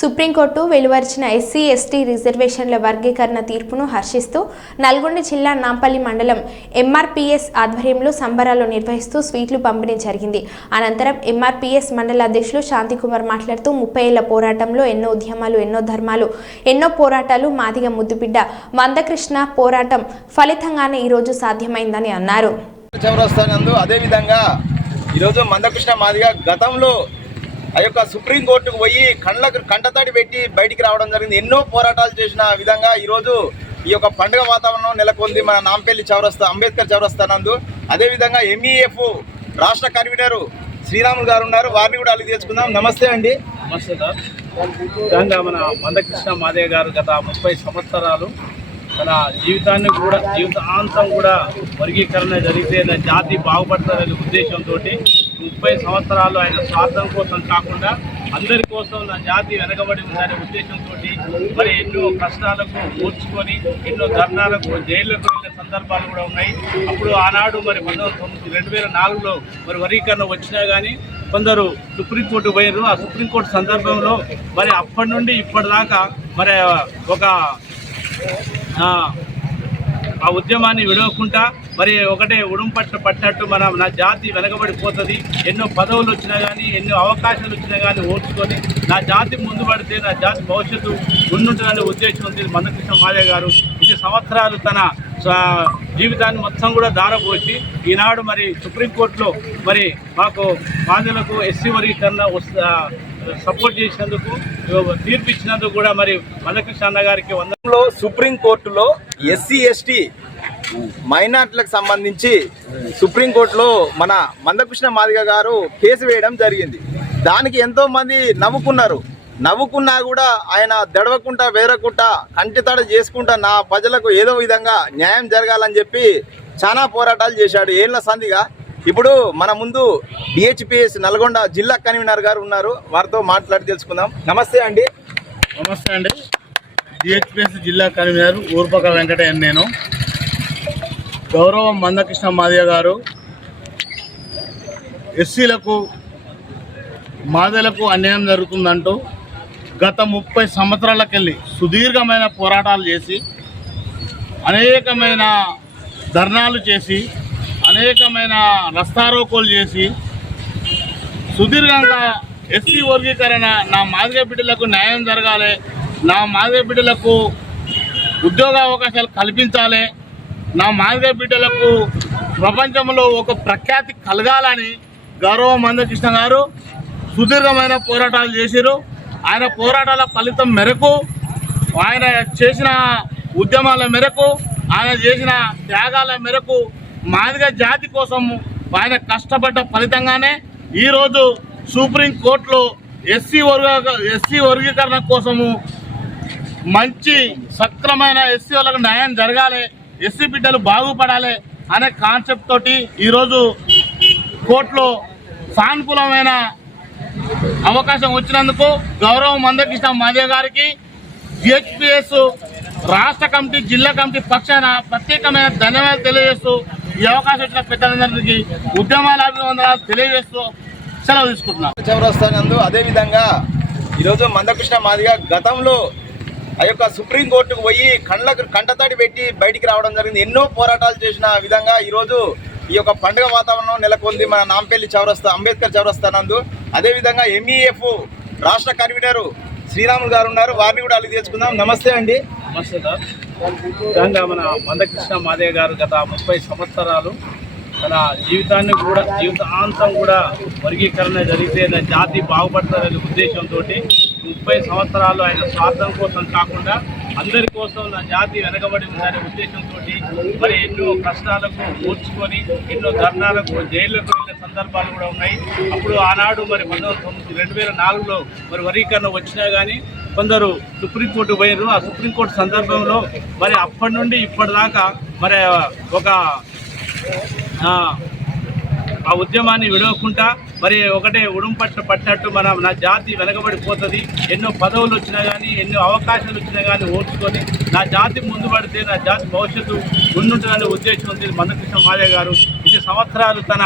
Supreme court వెలువరించిన SC ST రిజర్వేషన్ల వర్గీకరణ తీర్పును హర్షిస్తూ నల్గొండ జిల్లా నాంపల్లి మండలం ఎంఆర్పీఎస్ ఆధ్వర్యంలో సంబరాలు నిర్వహిస్తూ స్వీట్లు పంపిణీ జరిగింది. అనంతరం ఎంఆర్పీఎస్ మండల అధ్యక్షులు శాంతికుమార్ మాట్లాడుతూ 30 ఏళ్ల పోరాటంలో ఎన్నో ఉద్యమాలు, ఎన్నో ధర్మాలు, ఎన్నో పోరాటాలు, మాదిగ ముద్దుబిడ్డ మందకృష్ణ పోరాటం ఫలితంగానే ఈరోజు సాధ్యమైందని అన్నారు. అదేవిధంగా ఈరోజు మందకృష్ణ మాదిగ గతంలో ఆ యొక్క సుప్రీంకోర్టుకు పోయి కంటతడి పెట్టి బయటికి రావడం జరిగింది. ఎన్నో పోరాటాలు చేసిన విధంగా ఈరోజు ఈ యొక్క పండుగ వాతావరణం నెలకొంది మన నాంపల్లి చౌరస్తా, అంబేద్కర్ చౌరస్తా నందు. అదేవిధంగా ఎంఈఎఫ్ రాష్ట్ర కన్వీనర్ శ్రీరాములు గారు ఉన్నారు, వారిని కూడా అడిగి తెలుసుకుందాం. నమస్తే అండి. నమస్తే సార్. ముఖ్యంగా మన మందకృష్ణ మాదిగ గారు గత 30 సంవత్సరాలు తన జీవితాంతం కూడా వర్గీకరణ జరిగితే జాతి బాగుపడుతుందనే ఉద్దేశంతో 30 సంవత్సరాలు ఆయన స్వార్థం కోసం కాకుండా అందరి కోసం నా జాతి వెనకబడి ఉందనే ఉద్దేశంతో మరి ఎన్నో కష్టాలకు ఓర్చుకొని ఎన్నో ధర్నాలకు జైళ్లకు వెళ్ళిన సందర్భాలు కూడా ఉన్నాయి. అప్పుడు ఆనాడు మరి 2004లో మరి వర్గీకరణ వచ్చినా కానీ కొందరు సుప్రీంకోర్టు పోయారు. ఆ సుప్రీంకోర్టు సందర్భంలో మరి అప్పటి నుండి ఇప్పటిదాకా మరి ఒక ఆ ఉద్యమాన్ని విడవకుండా మరి ఒకటే పట్టినట్టు నా జాతి వెనకబడిపోతుంది, ఎన్నో పదవులు వచ్చినా కానీ ఎన్నో అవకాశాలు వచ్చినా కానీ ఓర్చుకొని నా జాతి ముందు పడితే నా జాతి భవిష్యత్తు ముందుంటుందనే ఉద్దేశం ఉంది మందకృష్ణ మాదిగ గారు. 20 సంవత్సరాలు తన జీవితాన్ని మొత్తం కూడా దారపోసి ఈనాడు మరి సుప్రీంకోర్టులో మరి మాకు మాదిగలకు ఎస్సీ వర్గీకరణ సపోర్ట్ చేసినందుకు, తీర్పు ఇచ్చినందుకు కూడా మరి మందకృష్ణ అన్న గారికి వందనంలో. సుప్రీంకోర్టులో ఎస్సీ ఎస్టీ మైనార్టీలకు సంబంధించి సుప్రీంకోర్టులో మన మందకృష్ణ మాదిగ గారు కేసు వేయడం జరిగింది. దానికి ఎంతో మంది నవ్వుకున్నా కూడా ఆయన దడవకుండా వేరకుండా కంటితడ చేసుకుంటా నా ప్రజలకు ఏదో విధంగా న్యాయం జరగాలని చెప్పి చాలా పోరాటాలు చేశాడు ఏళ్ల సంధిగా. ఇప్పుడు మన ముందు డిహెచ్పిఎస్ నల్గొండ జిల్లా కన్వీనర్ గారు ఉన్నారు, వారితో మాట్లాడి తెలుసుకుందాం. నమస్తే అండి. నమస్తే అండి. డిహెచ్పిఎస్ జిల్లా కన్వీనర్ ఊర్పక వెంకటయ్య. నేను గౌరవ మందకృష్ణ మాదిగ గారు ఎస్సీలకు మాదిగలకు అన్యాయం జరుగుతుందంటూ గత 30 సంవత్సరాలకెళ్ళి సుదీర్ఘమైన పోరాటాలు చేసి అనేకమైన ధర్నాలు చేసి అనేకమైన రస్తారోకోలు చేసి సుదీర్ఘంగా ఎస్సీ వర్గీకరణ, నా మాదిగ బిడ్డలకు న్యాయం జరగాలి, నా మాదిగ బిడ్డలకు ఉద్యోగ అవకాశాలు కల్పించాలి, నా మాదిగ బిడ్డలకు ప్రపంచంలో ఒక ప్రఖ్యాతి కలగాలని గౌరవ మందకృష్ణ గారు సుదీర్ఘమైన పోరాటాలు చేశారు. ఆయన పోరాటాల ఫలితం మేరకు, ఆయన చేసిన ఉద్యమాల మేరకు, ఆయన చేసిన త్యాగాల మేరకు మాదిగ జాతి కోసం ఆయన కష్టపడ్డ ఫలితంగానే ఈరోజు సుప్రీంకోర్టులో ఎస్సీ వర్గీకరణ కోసము మంచి సక్రమైన ఎస్సీ వాళ్ళకు న్యాయం జరగాలి, ఎస్సీ బిడ్డలు బాగుపడాలి అనే కాన్సెప్ట్ తోటి ఈరోజు కోర్టులో సానుకూలమైన అవకాశం వచ్చినందుకు గౌరవ మందకృష్ణ మాదిగ గారికి డిహెచ్పిఎస్ రాష్ట్ర కమిటీ, జిల్లా కమిటీ పక్షాన ప్రత్యేకమైన ధన్యవాదాలు తెలియజేస్తూ ఈ అవకాశం ఇచ్చిన పెద్దలందరికీ ఉద్యమాల అభివందనాలు తెలియజేస్తూ సెలవు తీసుకుంటున్నాను. చౌరస్తానందు అదేవిధంగా ఈరోజు మందకృష్ణ మాదిగ గతంలో ఆ యొక్క సుప్రీంకోర్టుకు పోయి కంటతడి పెట్టి బయటికి రావడం జరిగింది. ఎన్నో పోరాటాలు చేసిన విధంగా ఈరోజు ఈ యొక్క పండుగ వాతావరణం నెలకొంది మన నాంపల్లి చౌరస్తా, అంబేద్కర్ చౌరస్తా నందు. అదేవిధంగా ఎంఈఎఫ్ రాష్ట్ర కన్వీనర్ శ్రీరాములు గారు ఉన్నారు, వారిని కూడా అడిగి తెలుసుకుందాం. నమస్తే అండి. నమస్తే సార్. ముఖ్యంగా మన మందకృష్ణ మాదిగ గారు గత 30 సంవత్సరాలు తన జీవితాంతం కూడా వర్గీకరణ జరిగితే జాతి బాగుపడుతుందనే ఉద్దేశంతో 30 సంవత్సరాలు ఆయన స్వార్థం కోసం కాకుండా అందరి కోసం నా జాతి వెనకబడి ఉందనే ఉద్దేశంతో మరి ఎన్నో కష్టాలకు ఓర్చుకొని ఎన్నో ధర్నాలకు జైళ్లకు వెళ్ళిన సందర్భాలు కూడా ఉన్నాయి. అప్పుడు ఆనాడు మరి 2004లో మరి వర్గీకరణ వచ్చినా కానీ కొందరు సుప్రీంకోర్టు పోయారు. ఆ సుప్రీంకోర్టు సందర్భంలో మరి అప్పటి నుండి ఇప్పటిదాకా మరి ఒక ఆ ఉద్యమాన్ని విడవకుండా మరి ఒకటే పట్టినట్టు నా జాతి వెనకబడిపోతుంది, ఎన్నో పదవులు వచ్చినా కానీ ఎన్నో అవకాశాలు వచ్చినా కానీ ఓర్చుకొని నా జాతి ముందు పడితే నా జాతి భవిష్యత్తు ముందుంటుందనే ఉద్దేశం ఉంది మందకృష్ణ మాదిగ గారు. 20 సంవత్సరాలు తన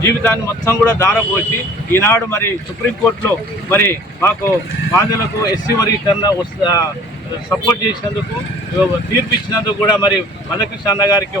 జీవితాన్ని మొత్తం కూడా దారపోసి ఈనాడు మరి సుప్రీంకోర్టులో మరి మాకు మాదిలకు ఎస్సీ వర్గీకరణ సపోర్ట్ చేసినందుకు తీర్పు ఇచ్చినందుకు కూడా మరి మందకృష్ణ అన్న గారికి